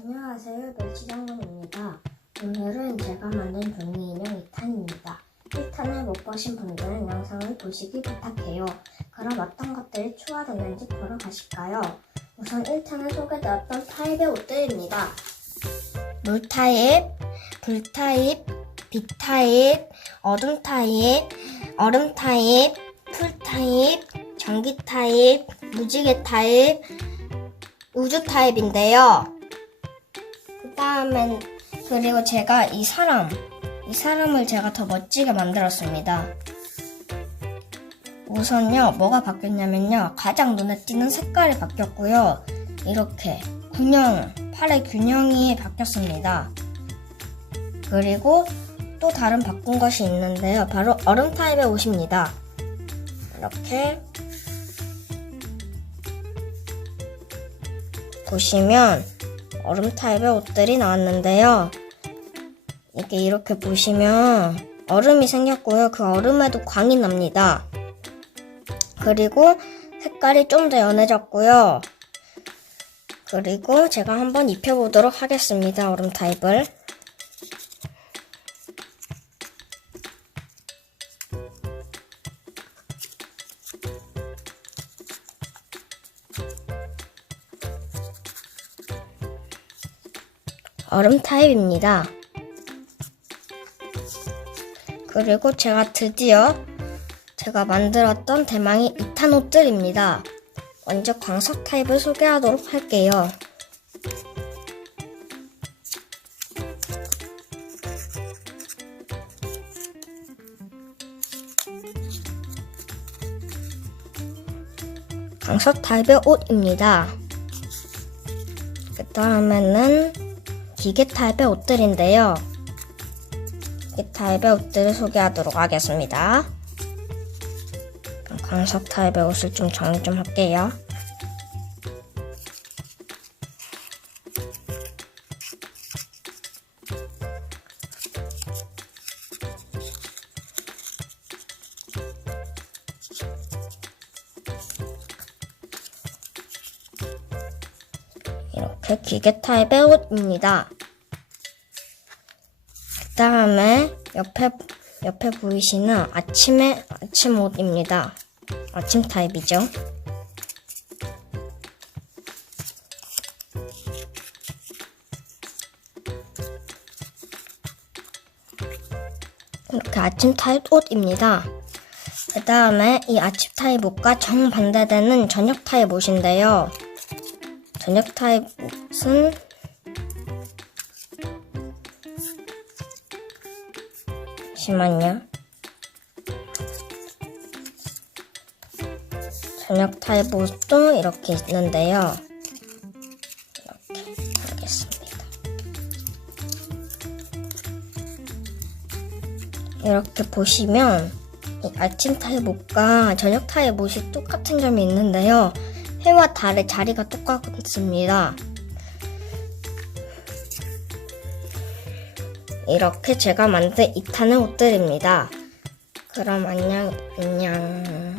안녕하세요. 멸치장군입니다. 오늘은 제가 만든 종이 인형 2탄입니다. 1탄을 못 보신 분들은 영상을 보시기 부탁해요. 그럼 어떤 것들이 추가됐는지 보러 가실까요? 우선 1탄에 소개되었던 타입의 옷들입니다. 물 타입, 불 타입, 빛 타입, 어둠 타입, 얼음 타입, 풀 타입, 전기 타입, 무지개 타입, 우주 타입인데요. 그 다음엔, 그리고 제가 이 사람, 이 사람을 제가 더 멋지게 만들었습니다. 우선요, 뭐가 바뀌었냐면요. 가장 눈에 띄는 색깔이 바뀌었고요. 이렇게 균형, 팔의 균형이 바뀌었습니다. 그리고 또 다른 바꾼 것이 있는데요. 바로 얼음 타입의 옷입니다. 이렇게 보시면 얼음 타입의 옷들이 나왔는데요. 이게 이렇게 보시면 얼음이 생겼고요. 그 얼음에도 광이 납니다. 그리고 색깔이 좀 더 연해졌고요. 그리고 제가 한번 입혀보도록 하겠습니다. 얼음 타입을. 얼음 타입입니다. 그리고 제가 드디어 제가 만들었던 대망의 2탄 옷들입니다. 먼저 광석 타입을 소개하도록 할게요. 광석 타입의 옷입니다. 그 다음에는 기계 타입의 옷들인데요. 기계 타입의 옷들을 소개하도록 하겠습니다. 광석 타입의 옷을 좀 정리 좀 할게요. 이렇게 기계 타입의 옷입니다. 그 다음에 옆에, 옆에 보이시는 아침의, 아침 옷입니다. 아침 타입이죠. 이렇게 아침 타입 옷입니다. 그 다음에 이 아침 타입 옷과 정반대되는 저녁 타입 옷인데요. 저녁 타입 옷은 잠시만요. 저녁 타입 옷도 이렇게 있는데요. 이렇게 하겠습니다. 이렇게 보시면 이 아침 타입 옷과 저녁 타입 옷이 똑같은 점이 있는데요. 해와 달의 자리가 똑같습니다. 이렇게 제가 만든 2탄의 옷들입니다. 그럼 안녕, 안녕.